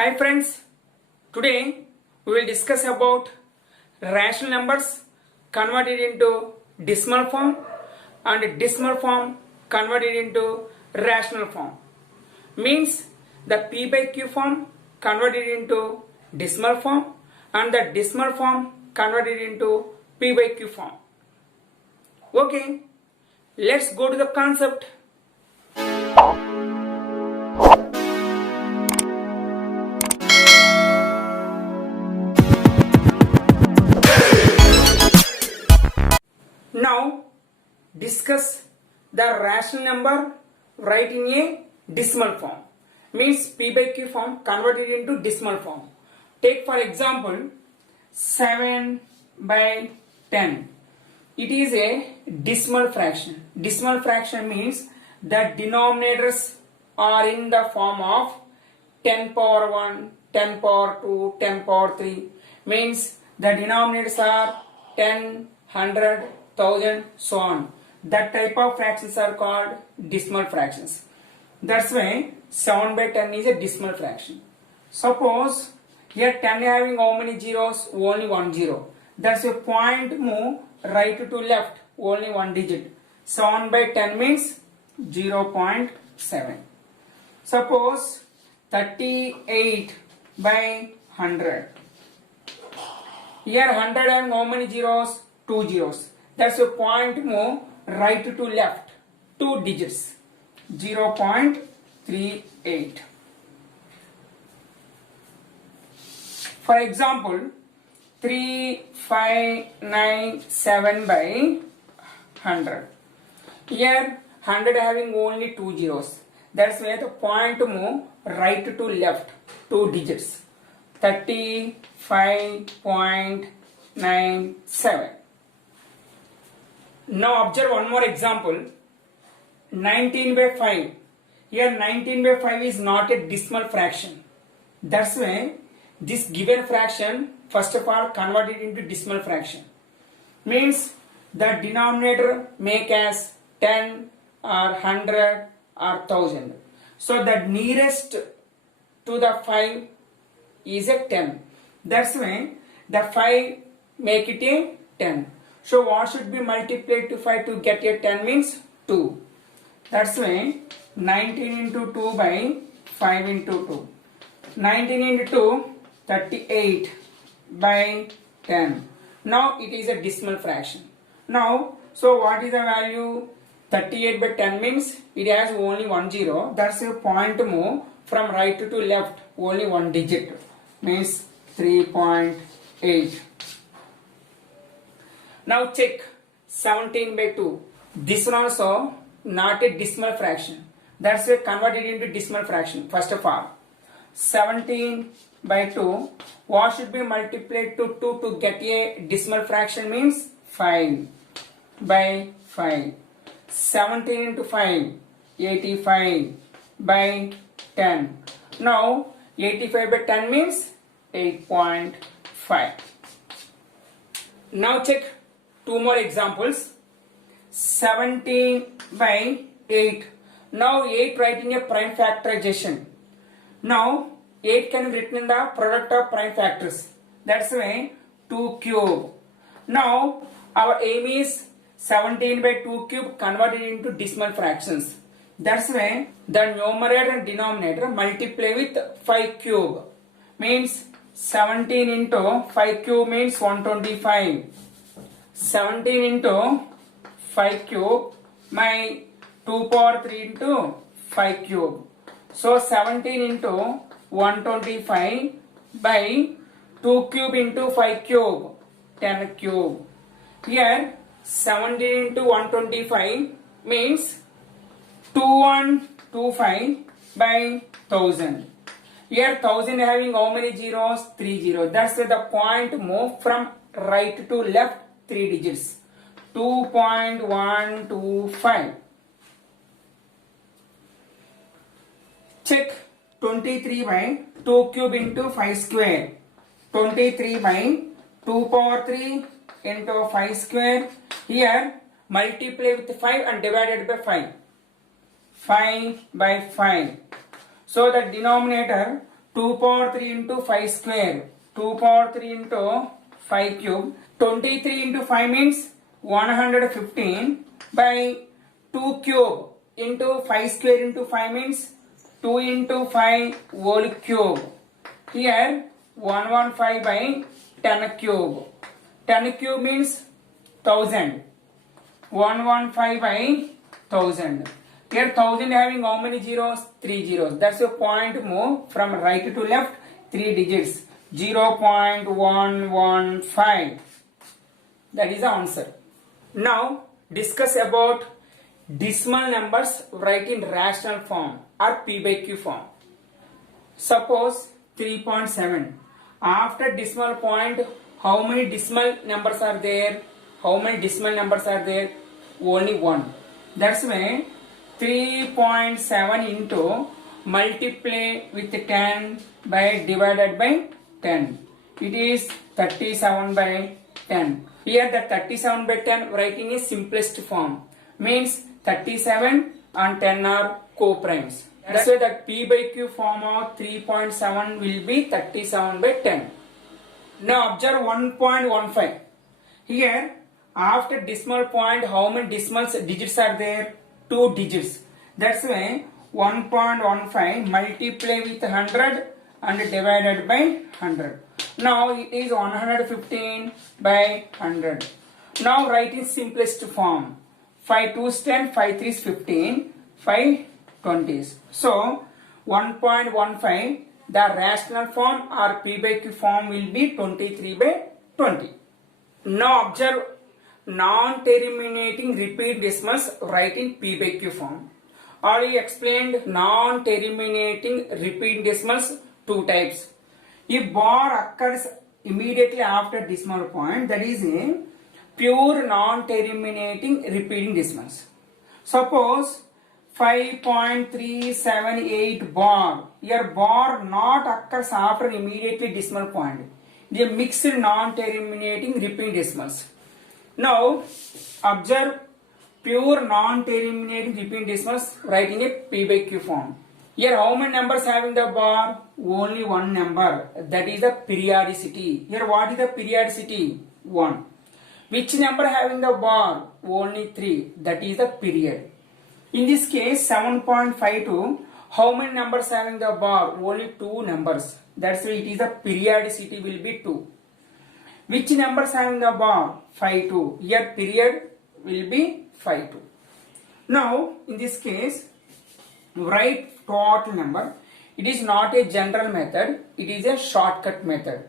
Hi friends, today we will discuss about rational numbers converted into decimal form and decimal form converted into rational form. Means the P by Q form converted into decimal form and the decimal form converted into P by Q form. Okay, let's go to the concept. Now discuss the rational number write in a decimal form. Means P by Q form converted into decimal form. Take for example 7 by 10. It is a decimal fraction. Decimal fraction means the denominators are in the form of 10 power 1, 10 power 2, 10 power 3. Means the denominators are 10, 100, 1000, so on. That type of fractions are called decimal fractions. That's why 7 by 10 is a decimal fraction. Suppose here 10 having how many zeros? Only one zero. That's a point move right to left, only one digit. 7 by 10 means 0.7. Suppose 38 by 100. Here 100 having how many zeros? Two zeros. That's a point move right to left, two digits, 0.38. For example, 3597 by 100. Here 100 having only two zeros. That's why the point move right to left, two digits, 35.97. Now observe one more example, 19 by 5. Here 19 by 5 is not a decimal fraction. That's why this given fraction first of all converted into decimal fraction. Means the denominator make as 10 or 100 or 1000. So the nearest to the 5 is a 10. That's why the 5 make it a 10. So what should be multiplied to 5 to get a 10 means 2. That's why 19 into 2 by 5 into 2. 19 into 2, 38 by 10. Now it is a decimal fraction. Now, so what is the value? 38 by 10 means it has only one zero. That's a point move from right to left, only one digit. Means 3.8. Now check 17 by 2. This one also not a decimal fraction. That's a converted into decimal fraction. First of all, 17 by 2. What should be multiplied to 2 to get a decimal fraction means 5 by 5. 17 into 5, 85 by 10. Now 85 by 10 means 8.5. Now check two more examples. 17 by 8. Now 8 write in a prime factorization. Now 8 can be written in the product of prime factors. That's why 2 cube. Now our aim is 17 by 2 cube converted into decimal fractions. That's why the numerator and denominator multiply with 5 cube. Means 17 into 5 cube means 125. 17 into 5 cube, my 2 power 3 into 5 cube. So 17 into 125 by 2 cube into 5 cube, 10 cube. Here 17 into 125 means 2125 by 1000. Here 1000 having how many zeros? 3 zeros. That's why the point move from right to left, 3 digits, 2.125. Check 23 by 2 cube into 5 square. 23 by 2 power 3 into 5 square. Here multiply with 5 and divided by 5. 5 by 5. So the denominator 2 power 3 into 5 square, 2 power 3 into 5 cube, 23 into 5 means 115 by 2 cube into 5 square into 5 means 2 into 5 whole cube. Here 115 by 10 cube. 10 cube means 1000. 115 by 1000. Here 1000 having how many zeros? 3 zeros. That's a point move from right to left 3 digits. 0.115. That is the answer. Now discuss about decimal numbers write in rational form or P by Q form. Suppose 3.7. After decimal point, how many decimal numbers are there? How many decimal numbers are there? Only one. That's why 3.7 into multiply with 10 by divided by 10. It is 37 by 10. Here the 37 by 10 writing is simplest form. Means 37 and 10 are co-primes. That's why the P by Q form of 3.7 will be 37 by 10. Now observe 1.15. Here after decimal point how many digits are there? 2 digits. That's why 1.15 multiply with 100 and divided by 100. Now it is 115 by 100. Now write in simplest form. 5 2s 10, 5 3s 15, 5 20s. So 1.15 the rational form or P by Q form will be 23 by 20. Now observe non-terminating repeat decimals write in P by Q form. Already explained non-terminating repeat decimals two types. If bar occurs immediately after decimal point, that is a pure non-terminating repeating decimals. Suppose 5.378 bar. Here bar not occurs after immediately decimal point. They mixed non-terminating repeating decimals. Now observe pure non-terminating repeating decimals write in a P by Q form. Here how many numbers having the bar? Only one number. That is the periodicity. Here what is the periodicity? 1. Which number having the bar? Only 3. That is the period. In this case 7.52. How many numbers having the bar? Only 2 numbers. That's why it is the periodicity will be 2. Which numbers having the bar? 5 2. Here period will be 5 2. Now in this case write total number. It is not a general method. It is a shortcut method.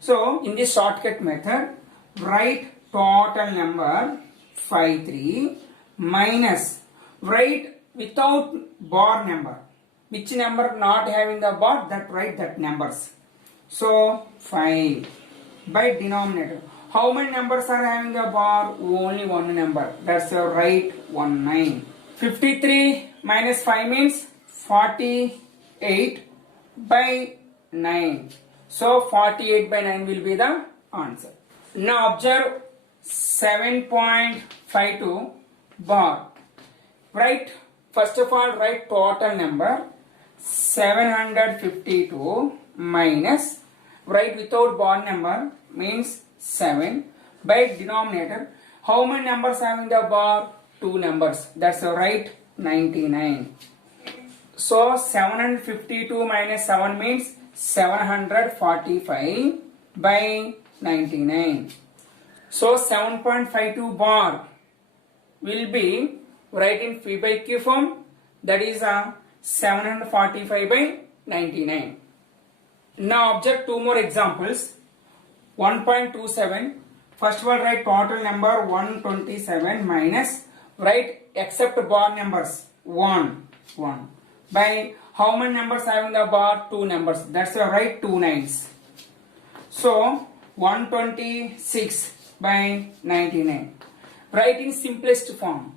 So in this shortcut method write total number 53 minus write without bar number. Which number not having the bar? That write that numbers. So 5 by denominator. How many numbers are having the bar? Only one number. That's your right 19. 53 minus 5 means 48 by 9. So 48 by 9 will be the answer. Now observe 7.52 bar. Write first of all write total number 752 minus write without bar number means 7 by denominator. How many numbers having the bar? 2 numbers. That's right 99. So 752 minus 7 means 745 by 99. So 7.52 bar will be write in P by Q form. That is 745 by 99. Now observe 2 more examples. 1.27. First of all write total number 127 minus write except bar numbers 1 by how many numbers having the bar? 2 numbers. That's why write 2 nines. So 126 by 99. Write in simplest form.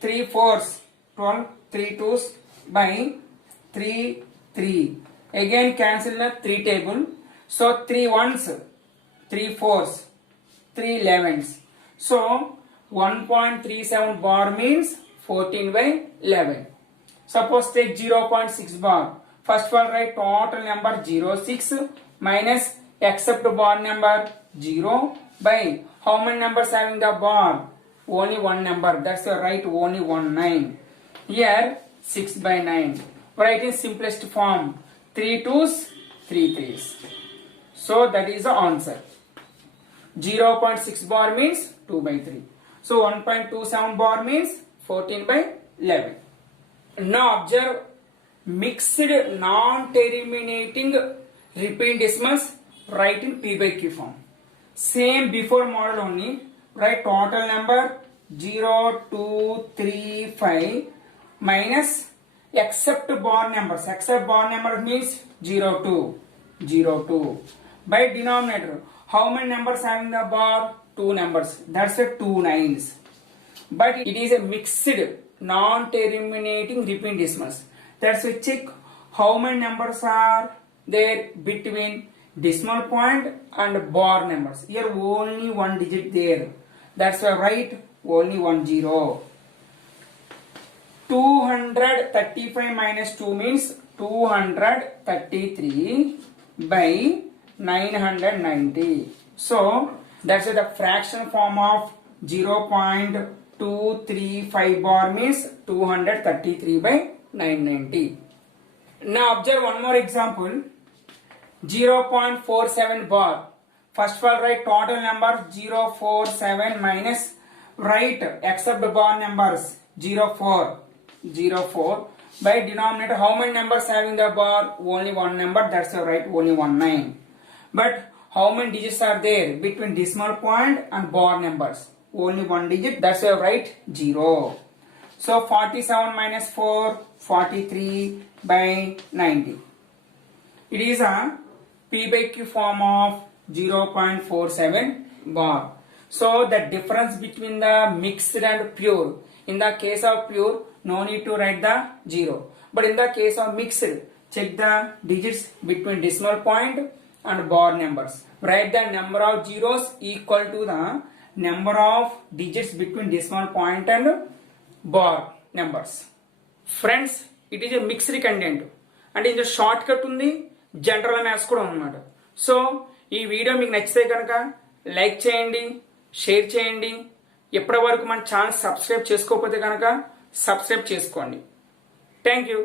3 4s 12, 3 2s by 3 3. Again cancel the 3 table. So 3 1s, 3 4s, 3 11s. So 1.37 bar means 14 by 11. Suppose take 0.6 bar. First of all, write total number 06 minus except bar number 0 by how many numbers having the bar? Only one number. That's the right, only 9. Here 6 by 9. Write in simplest form. 3 2s, 3 3s. So that is the answer. 0.6 bar means 2 by 3. So 1.27 bar means 14 by 11. Now observe mixed non-terminating repeating decimals, write in P by Q form. Same before model only. Write total number 0, 2, 3, 5 minus except bar numbers. Except bar number means 0, 2, 0, 2. By denominator, how many numbers having the bar? 2 numbers. That's a 2 9s. But it is a mixed non-terminating repeating decimals. That's why check how many numbers are there between decimal point and bar numbers. Here only one digit there. That's why write only 1 0. 235 minus 2 means 233 by 990. So that's the fraction form of 0.235 bar means 233 by 990. Now observe one more example. 0.47 bar. First of all, write total number 047 minus write except bar numbers 04 by denominator. How many numbers having the bar? Only one number. That's the right, only 19. But how many digits are there between decimal point and bar numbers? Only one digit. That's the right, 0. So 47 minus 4, 43 by 90. It is a P by Q form of 0.47 bar. So the difference between the mixed and pure. In the case of pure, no need to write the 0. But in the case of mixed, check the digits between decimal point and bar numbers. Write the number of zeros equal to the number of digits between decimal point and bar numbers. Friends, it is a mixed content. And in the shortcut undi general maths kuda unnamata. So ఈ video మీకు నచ్చితే కనుక like చేయండి, share చేయండి. ఎప్పటి వరకు మన channel subscribe చేసుకోకపోతే కనుక సబ్స్క్రైబ్ చేసుకోండి. Thank you.